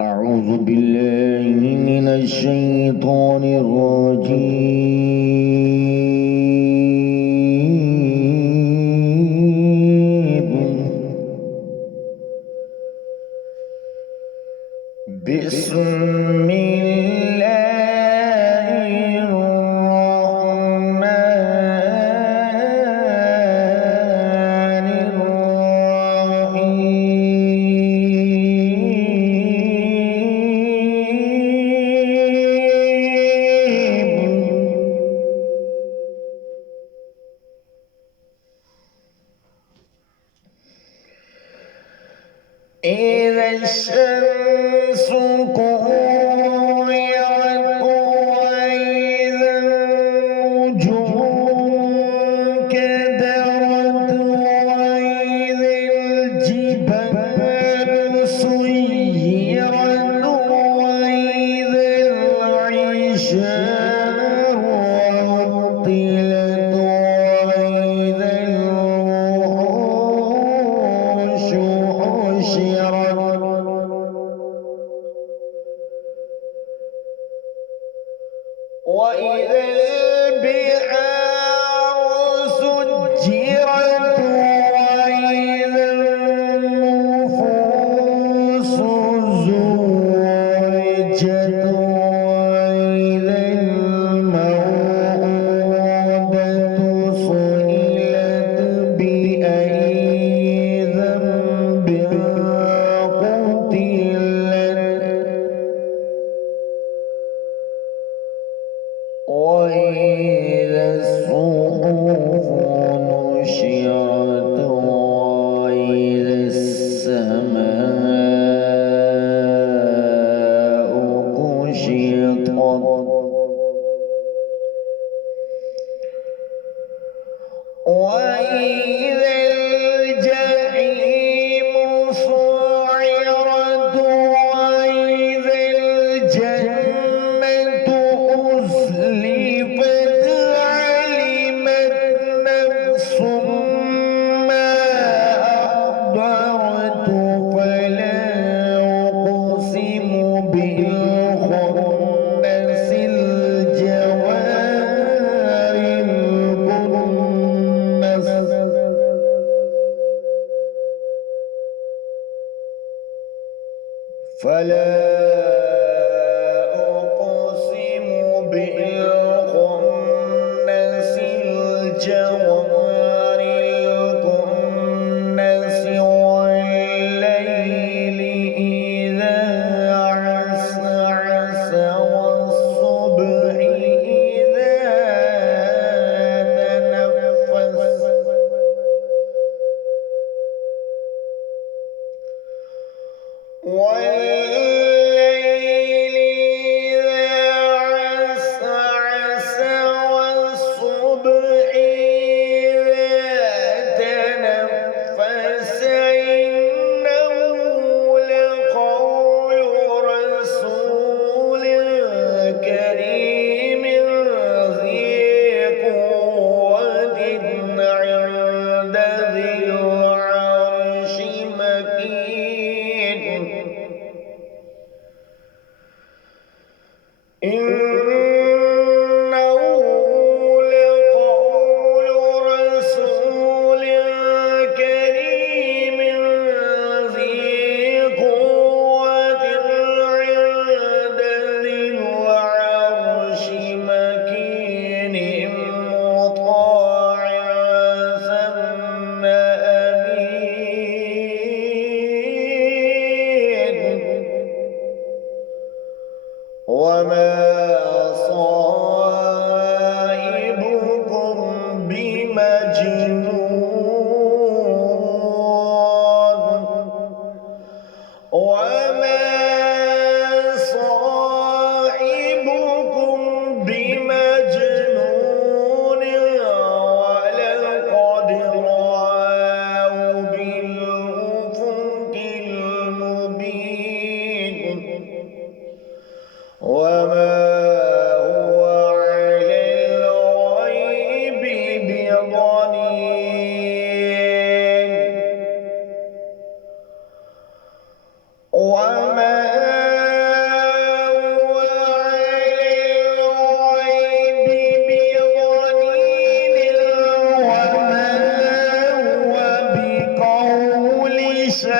أعوذ بالله من الشيطان الرجيم. بسم الله الرحمن الرحيم. إذا الشمس كورت وإذا النجوم كدرت وإذا الجبال سيرت وإذا العشار عطلت وإذا الوحوش حشرت وإذا البحار سجرت وإذا النفوس زوجت وإذا الموءودة سئلت بأي ذنب وإذا الصحف نشرت وإذا السماء كشطت وإذا الجحيم سعرت وإذا الجنة أزلفت علمت نفس ما أحضرت فلا أقسم بالخنس الجوار الكنس فلا أقسم بالخنس الجوار الكنس والليل إذا عسعس والصبح إذا تنفس والليل إذا عسعس والصبح إذا تنفس إنه لقول رسول كريم ذي قوة عند ذي العرش مكين إنه لقول رسول كريم ذي قوة عند ذي العرش مكين مطاع ثم أمين وما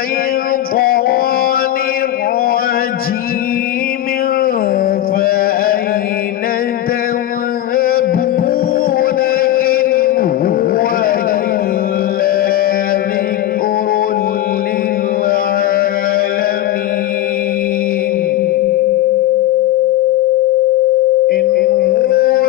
الشيطان الرجيم فأين تذهبون إن هو إلا ذكر للعالمين إن هو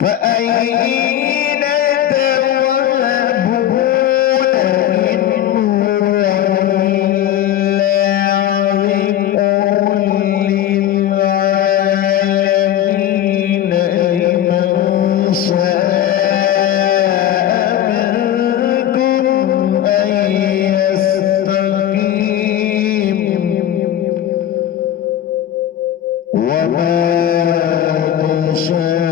فأين تذهبون إن هو إلا ذكر للعالمين لمن شاء منكم أن يستقيم وما تشاءون